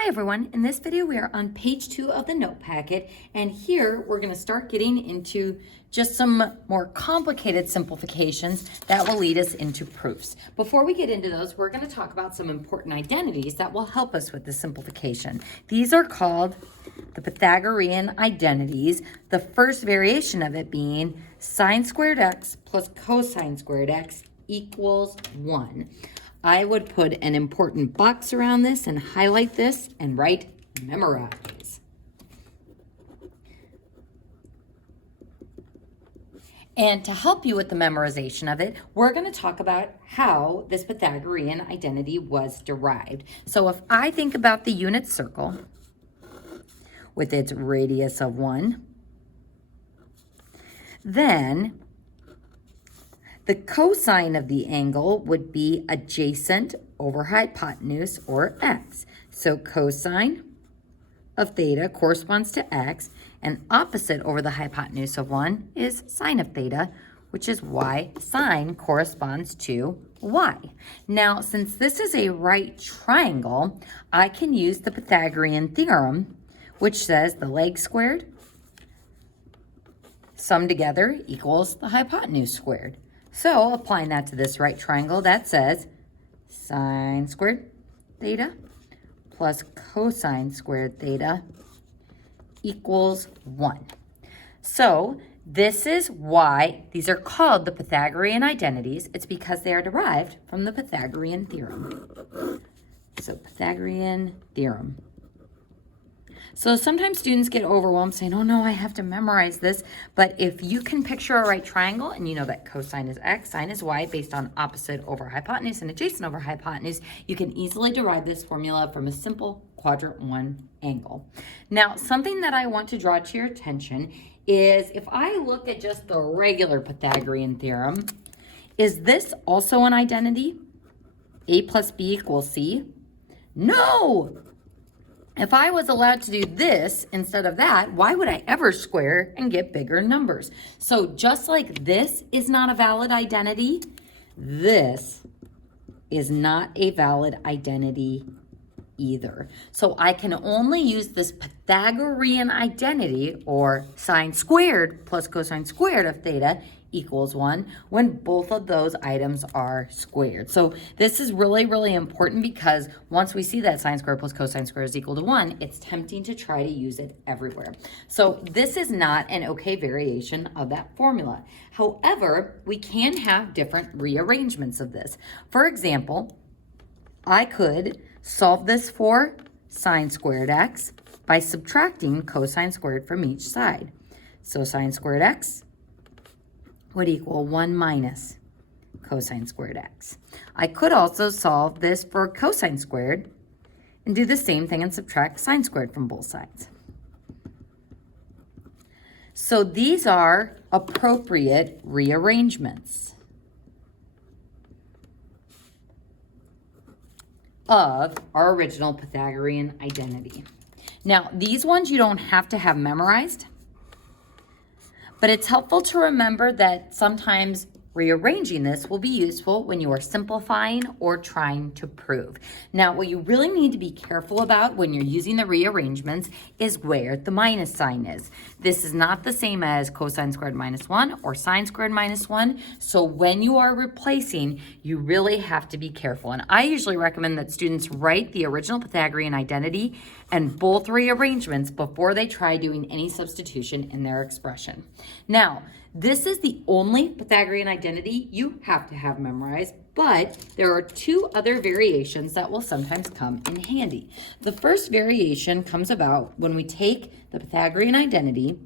Hi everyone, in this video we are on page 2 of the note packet, and here we're going to start getting into just some more complicated simplifications that will lead us into proofs. Before we get into those, we're going to talk about some important identities that will help us with the simplification. These are called the Pythagorean identities, the first variation of it being sine squared x plus cosine squared x equals 1. I would put an important box around this and highlight this and write memorize. And to help you with the memorization of it, we're going to talk about how this Pythagorean identity was derived. So if I think about the unit circle with its radius of 1, then the cosine of the angle would be adjacent over hypotenuse, or x. So cosine of theta corresponds to x, and opposite over the hypotenuse of 1 is sine of theta, which is why sine corresponds to y. Now, since this is a right triangle, I can use the Pythagorean theorem, which says the legs squared summed together equals the hypotenuse squared. So applying that to this right triangle, that says sine squared theta plus cosine squared theta equals 1. So this is why these are called the Pythagorean identities. It's because they are derived from the Pythagorean theorem. So Pythagorean theorem. So sometimes students get overwhelmed saying, oh no, I have to memorize this. But if you can picture a right triangle and you know that cosine is x, sine is y based on opposite over hypotenuse and adjacent over hypotenuse, you can easily derive this formula from a simple quadrant 1 angle. Now, something that I want to draw to your attention is if I look at just the regular Pythagorean theorem, is this also an identity? A plus B equals C? No! If I was allowed to do this instead of that, why would I ever square and get bigger numbers? So just like this is not a valid identity, this is not a valid identity either. So I can only use this Pythagorean identity, or sine squared plus cosine squared of theta equals 1, when both of those items are squared. So this is really, really important because once we see that sine squared plus cosine squared is equal to 1, it's tempting to try to use it everywhere. So this is not an okay variation of that formula. However, we can have different rearrangements of this. For example, I could solve this for sine squared x by subtracting cosine squared from each side. So sine squared x would equal 1 minus cosine squared x. I could also solve this for cosine squared and do the same thing and subtract sine squared from both sides. So these are appropriate rearrangements of our original Pythagorean identity. Now, these ones you don't have to have memorized, but it's helpful to remember that sometimes rearranging this will be useful when you are simplifying or trying to prove. Now, what you really need to be careful about when you're using the rearrangements is where the minus sign is. This is not the same as cosine squared minus 1 or sine squared minus 1. So when you are replacing, you really have to be careful. And I usually recommend that students write the original Pythagorean identity and both rearrangements before they try doing any substitution in their expression. Now, this is the only Pythagorean identity you have to have memorized, but there are two other variations that will sometimes come in handy. The first variation comes about when we take the Pythagorean identity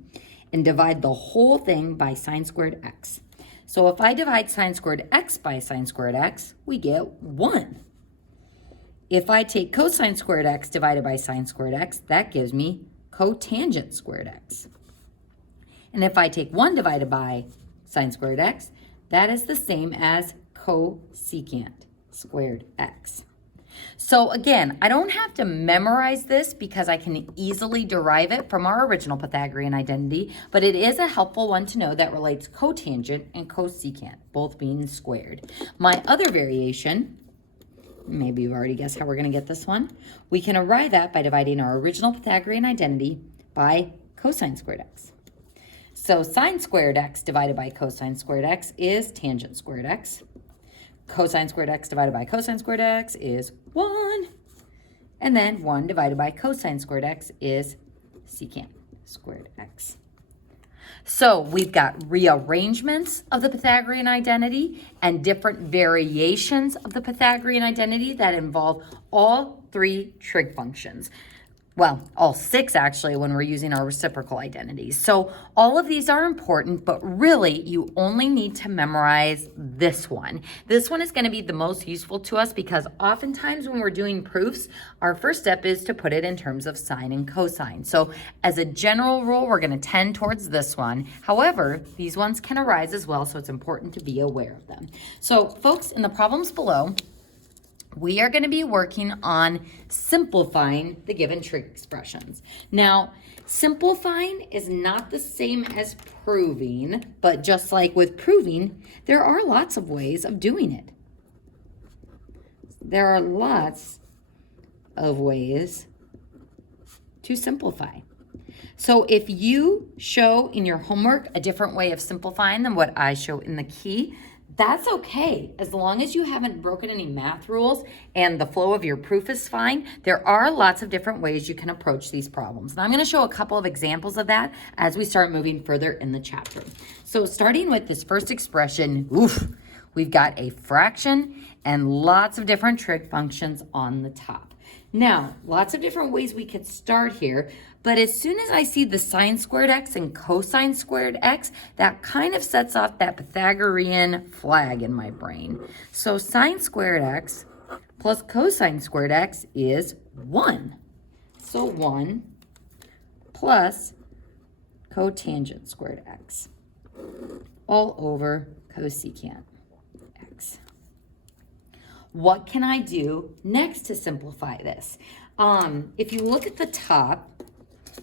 and divide the whole thing by sine squared x. So if I divide sine squared x by sine squared x, we get 1. If I take cosine squared x divided by sine squared x, that gives me cotangent squared x. And if I take 1 divided by sine squared x, that is the same as cosecant squared x. So again, I don't have to memorize this because I can easily derive it from our original Pythagorean identity, but it is a helpful one to know that relates cotangent and cosecant, both being squared. My other variation maybe you've already guessed how we're going to get this one. We can arrive at by dividing our original Pythagorean identity by cosine squared x. So sine squared x divided by cosine squared x is tangent squared x. Cosine squared x divided by cosine squared x is 1. And then 1 divided by cosine squared x is secant squared x. So we've got rearrangements of the Pythagorean identity and different variations of the Pythagorean identity that involve all 3 trig functions. Well, all 6 actually when we're using our reciprocal identities. So all of these are important, but really you only need to memorize this one. This one is going to be the most useful to us because oftentimes when we're doing proofs, our first step is to put it in terms of sine and cosine. So as a general rule, we're going to tend towards this one. However, these ones can arise as well, so it's important to be aware of them. So folks, in the problems below, we are going to be working on simplifying the given trig expressions. Now, simplifying is not the same as proving, but just like with proving, there are lots of ways of doing it. There are lots of ways to simplify. So if you show in your homework a different way of simplifying than what I show in the key, that's okay, as long as you haven't broken any math rules and the flow of your proof is fine. There are lots of different ways you can approach these problems. And I'm going to show a couple of examples of that as we start moving further in the chapter. So starting with this first expression, we've got a fraction and lots of different trig functions on the top. Now, lots of different ways we could start here, but as soon as I see the sine squared x and cosine squared x, that kind of sets off that Pythagorean flag in my brain. So sine squared x plus cosine squared x is 1. So 1 plus cotangent squared x all over cosecant x. What can I do next to simplify this? If you look at the top,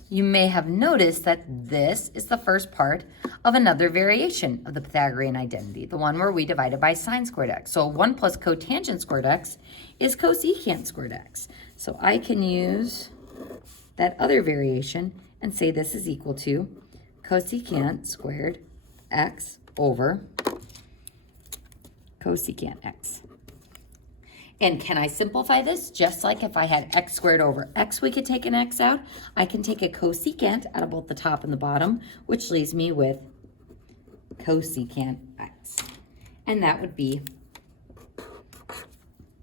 you may have noticed that this is the first part of another variation of the Pythagorean identity, the one where we divided by sine squared x. So 1 plus cotangent squared x is cosecant squared x. So I can use that other variation and say this is equal to cosecant squared x over cosecant x. And can I simplify this? Just like if I had x squared over x, we could take an x out. I can take a cosecant out of both the top and the bottom, which leaves me with cosecant x. And that would be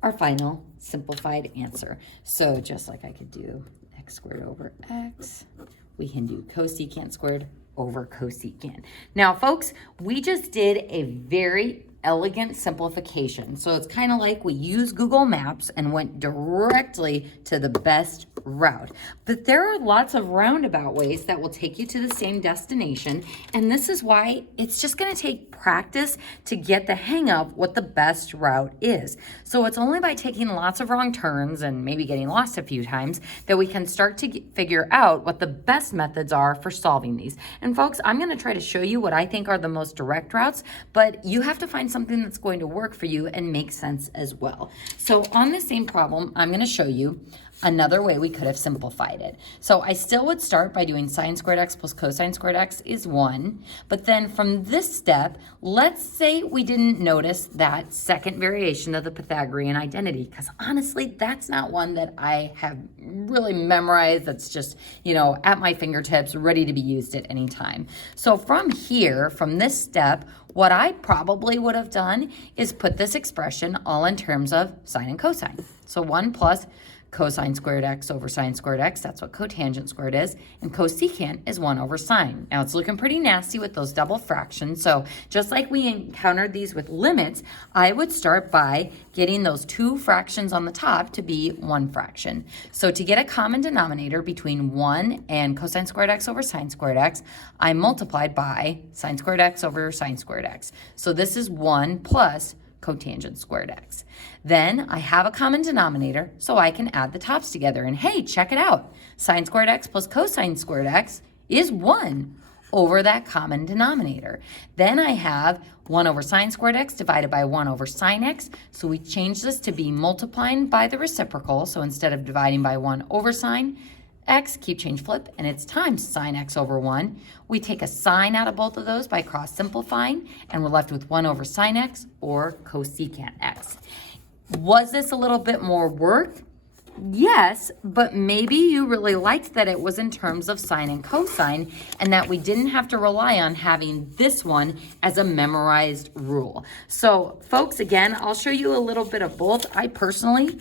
our final simplified answer. So just like I could do x squared over x, we can do cosecant squared over cosecant. Now, folks, we just did a very elegant simplification. So it's kind of like we used Google Maps and went directly to the best route. But there are lots of roundabout ways that will take you to the same destination. And this is why it's just going to take practice to get the hang of what the best route is. So it's only by taking lots of wrong turns and maybe getting lost a few times that we can start to figure out what the best methods are for solving these. And folks, I'm going to try to show you what I think are the most direct routes, but you have to find something that's going to work for you and make sense as well. So on the same problem, I'm going to show you another way we could have simplified it. So I still would start by doing sine squared x plus cosine squared x is 1. But then from this step, let's say we didn't notice that second variation of the Pythagorean identity, because honestly, that's not one that I have really memorized. That's just, at my fingertips, ready to be used at any time. So from here, from this step, what I probably would have done is put this expression all in terms of sine and cosine. So 1 plus cosine squared x over sine squared x, that's what cotangent squared is, and cosecant is 1 over sine. Now it's looking pretty nasty with those double fractions, so just like we encountered these with limits, I would start by getting those 2 fractions on the top to be 1 fraction. So to get a common denominator between 1 and cosine squared x over sine squared x, I multiplied by sine squared x over sine squared x. So this is 1 plus cotangent squared x. Then I have a common denominator, so I can add the tops together. And hey, check it out. Sine squared x plus cosine squared x is 1. over that common denominator. Then I have 1 over sine squared x divided by 1 over sine x. So we change this to be multiplying by the reciprocal. So instead of dividing by 1 over sine x, keep, change, flip, and it's times sine x over 1. We take a sine out of both of those by cross simplifying, and we're left with 1 over sine x or cosecant x. Was this a little bit more work? Yes, but maybe you really liked that it was in terms of sine and cosine and that we didn't have to rely on having this one as a memorized rule. So folks, again, I'll show you a little bit of both. I personally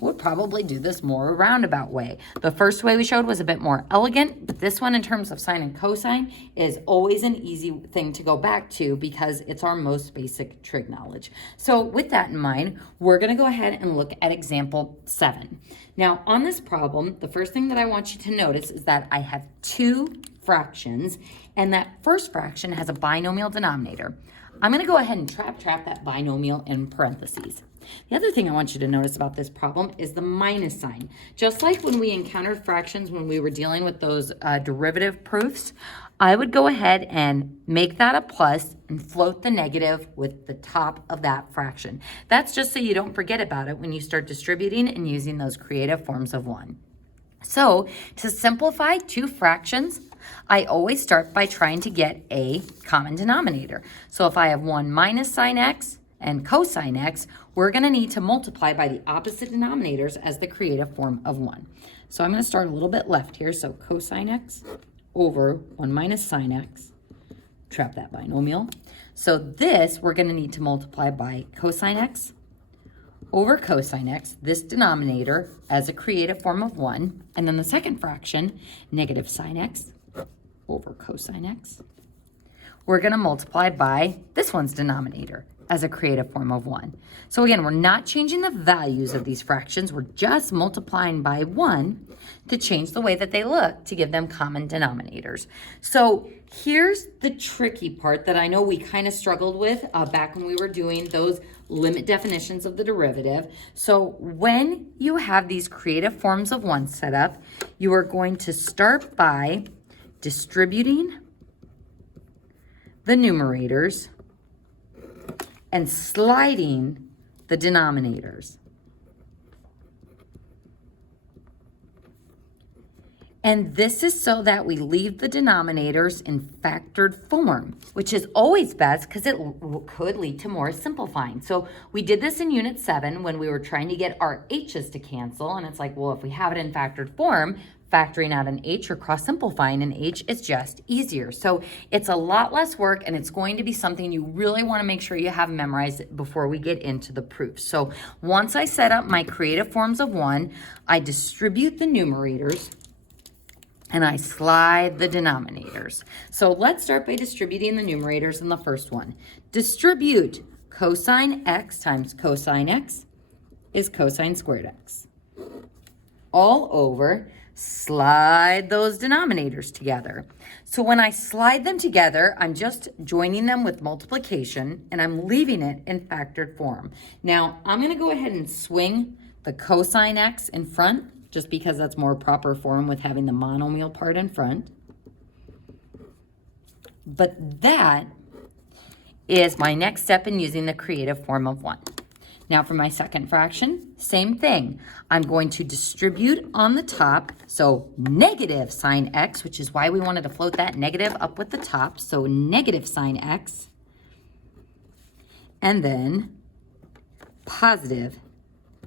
would probably do this more a roundabout way. The first way we showed was a bit more elegant, but this one in terms of sine and cosine is always an easy thing to go back to because it's our most basic trig knowledge. So with that in mind, we're gonna go ahead and look at example 7. Now on this problem, the first thing that I want you to notice is that I have 2 fractions and that first fraction has a binomial denominator. I'm gonna go ahead and trap that binomial in parentheses. The other thing I want you to notice about this problem is the minus sign. Just like when we encountered fractions when we were dealing with those derivative proofs, I would go ahead and make that a plus and float the negative with the top of that fraction. That's just so you don't forget about it when you start distributing and using those creative forms of 1. So to simplify 2 fractions, I always start by trying to get a common denominator. So if I have 1 minus sine x and cosine x, we're going to need to multiply by the opposite denominators as the creative form of 1. So I'm going to start a little bit left here. So cosine x over 1 minus sine x, trap that binomial. So this we're going to need to multiply by cosine x over cosine x, this denominator as a creative form of 1. And then the second fraction, negative sine x over cosine x, we're going to multiply by this one's denominator as a creative form of 1. So again, we're not changing the values of these fractions. We're just multiplying by 1 to change the way that they look to give them common denominators. So here's the tricky part that I know we kind of struggled with back when we were doing those limit definitions of the derivative. So when you have these creative forms of 1 set up, you are going to start by distributing the numerators and sliding the denominators. And this is so that we leave the denominators in factored form, which is always best because it could lead to more simplifying. So we did this in Unit 7 when we were trying to get our h's to cancel. And it's like, well, if we have it in factored form, factoring out an h or cross-simplifying an h is just easier. So it's a lot less work, and it's going to be something you really want to make sure you have memorized before we get into the proof. So once I set up my creative forms of 1, I distribute the numerators, and I slide the denominators. So let's start by distributing the numerators in the first one. Distribute cosine x times cosine x is cosine squared x. All over, slide those denominators together. So when I slide them together, I'm just joining them with multiplication, and I'm leaving it in factored form. Now, I'm going to go ahead and swing the cosine x in front, just because that's more proper form with having the monomial part in front. But that is my next step in using the creative form of 1. Now for my second fraction, same thing. I'm going to distribute on the top, so negative sine x, which is why we wanted to float that negative up with the top, so negative sine x, and then positive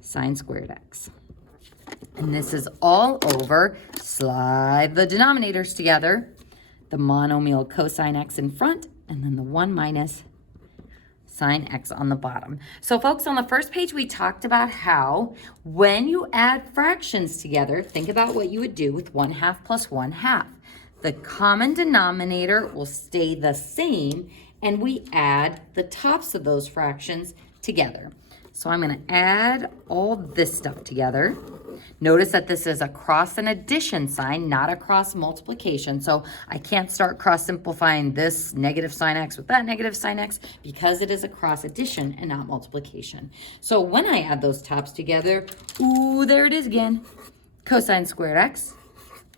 sine squared x. And this is all over, slide the denominators together, the monomial cosine x in front, and then the 1 minus sine x on the bottom. So folks, on the first page, we talked about how when you add fractions together, think about what you would do with 1/2 plus 1/2. The common denominator will stay the same, and we add the tops of those fractions together. So I'm going to add all this stuff together. Notice that this is a cross and addition sign, not a cross multiplication. So I can't start cross simplifying this negative sine x with that negative sine x because it is a cross addition and not multiplication. So when I add those tops together, ooh, there it is again. Cosine squared x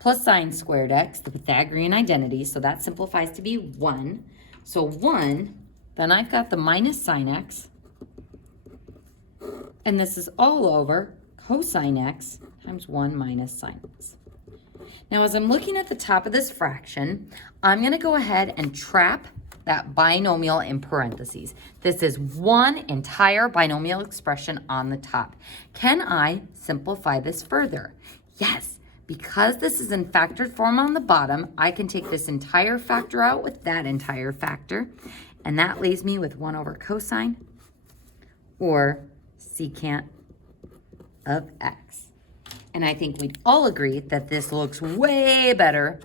plus sine squared x, the Pythagorean identity, so that simplifies to be 1. So 1, then I've got the minus sine x, and this is all over cosine x times 1 minus sine x. Now, as I'm looking at the top of this fraction, I'm going to go ahead and trap that binomial in parentheses. This is one entire binomial expression on the top. Can I simplify this further? Yes, because this is in factored form on the bottom, I can take this entire factor out with that entire factor, and that leaves me with 1 over cosine or secant of x. And I think we'd all agree that this looks way better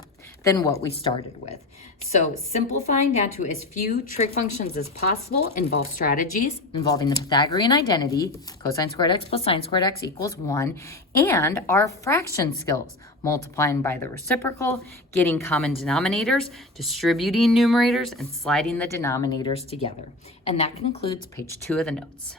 than what we started with. So simplifying down to as few trig functions as possible involves strategies involving the Pythagorean identity, cosine squared x plus sine squared x equals 1, and our fraction skills, multiplying by the reciprocal, getting common denominators, distributing numerators, and sliding the denominators together. And that concludes page 2 of the notes.